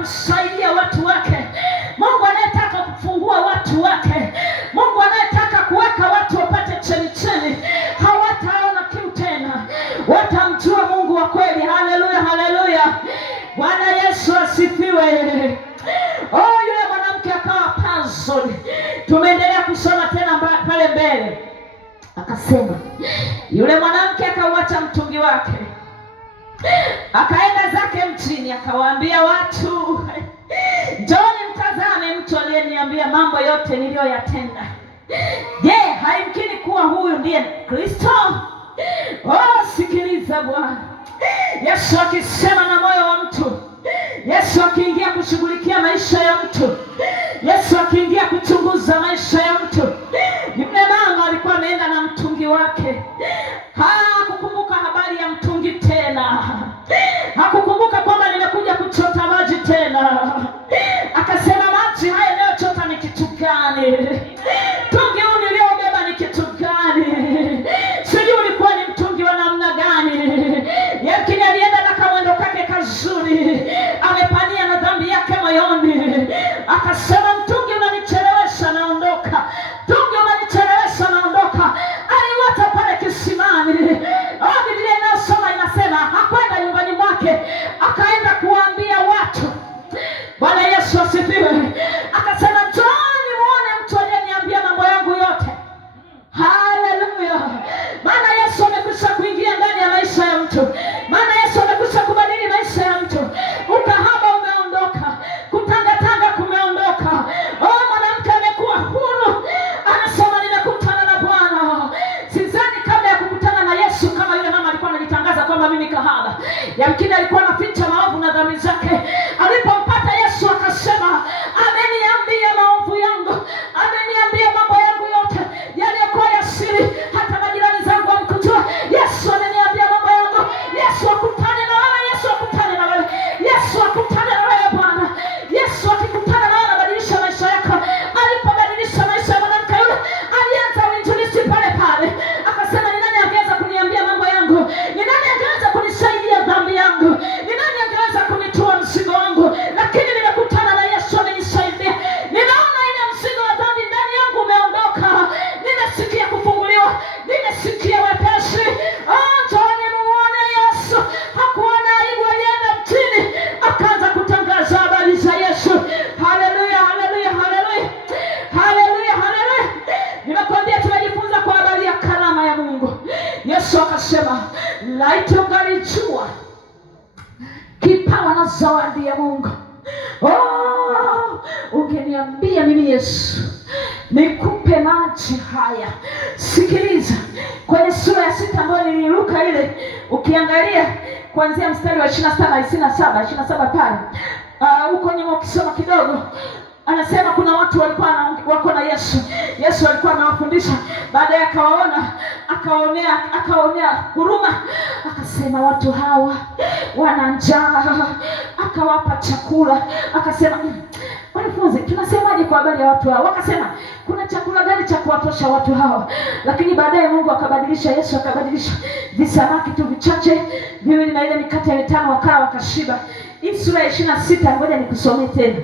kusaidia watu wake, Mungu anayetaka kufungua watu wake, Mungu anayetaka kuweka watu wapate chemichemi. Hawataona kiu tena, watamjua Mungu wa kweli. Haleluya, haleluya. Bwana Yesu asifiwe. Yule mwanamke akawa puzzled. Tumeendelea kusoma tena pale mbele. Akasema yule mwanamke akauacha mtungi wake, akaenda zake mjini, akawaambia watu, njooni mtazame mtu aliyeniambia mambo yote niliyoyatenda. Je, haimkini kuwa huyu ndiye Kristo? Sikiliza Bwana. Yesu akisema na moyo wa mtu, Yesu akiingia kushughulikia maisha ya mtu, Yesu akiingia kuchunguza maisha ya mtu. Yule mama alikuwa ameenda na mtungi wake, hakukumbuka habari ya mtungi tena, hakukumbuka kwamba nimekuja kuchota maji tena. Akasema, maji haya ninayochota ni kitu gani? Mtungi huu niliobeba ni kitu gani? Sijui ulikuwa ni mtungi wa namna gani. Yakini alienda na kamwendo kake kazuri, amepania na dhambi yake moyoni. Akasema, mtungi unanichelewesha, naondoka. Mtungi unanichelewesha, naondoka. Aliwata pale kisimani. Biblia inayosoma inasema hakwenda nyumbani mwake, akaenda kuambia watu. Bwana Yesu asifiwe. Akasema, njooni muone mtu aliyeniambia mambo yangu yote. Haleluya. Maana Yesu amekwisha kuingia ndani ya maisha ya mtu. Maana Yesu amekwisha kubadili maisha ya mtu. Ukahaba umeondoka, kutangatanga kumeondoka. Mwanamke amekuwa huru. Anasema, nimekutana na Bwana. Sidhani kabla ya kukutana na Yesu kama yule mama alikuwa anajitangaza kwamba mimi kahaba. Yamkini alikuwa anaficha maovu na dhambi zake. Alipompata Yesu akasema, ameniambia maovu yangu, ameniambia mambo yangu yote yaliyokuwa ya siri, hata majirani zangu wamkujua. Yesu ameniambia mambo yangu. Yesu akutane na wewe, Yesu akutane na wewe, Yesu akutane na wewe Bwana. Yesu akikutana na wewe anabadilisha maisha yako. Alipobadilisha maisha ya mwanamke yule, alianza uinjilisti pale pale. Akasema, ni nani angeweza kuniambia mambo yangu? Ni nani angeweza kunisaidia dhambi yangu? Ni nani angeweza kunitoa mzigo wangu? Lakini nimekutana na Yesu, amenisaidia. Ninaona ile mzigo wa dhambi ndani yangu umeondoka. Nimesikia kufunguliwa, nimesikia wepesi. Njooni muone Yesu. Hakuwa na aibu, alienda mjini akaanza kutangaza habari za Yesu. Haleluya, haleluya, haleluya, haleluya, haleluya. Nimekwambia tunajifunza kwa habari ya karama ya Mungu. Yesu akasema, laiti ungalijua kipawa na zawadi ya Mungu, ungeniambia mimi Yesu nikupe maji haya. Sikiliza, kwenye sura ya 6 ambayo niliruka ile, ukiangalia kuanzia mstari wa 27, 27 pale, huko nyuma ukisoma kidogo, anasema kuna watu walikuwa wako na Yesu. Yesu alikuwa anawafundisha. Baadaye akaonea huruma, akasema watu hawa wana njaa, akawapa chakula. Akasema, wanafunzi, tunasemaje kwa habari ya watu hawa? Wakasema, kuna chakula gani cha kuwatosha watu hawa? Lakini baadaye Mungu akabadilisha, Yesu akabadilisha, visamaki tu vichache viwili na ile mikate 5 wakala wakashiba. Hii sura ya 26, ngoja nikusomee tena.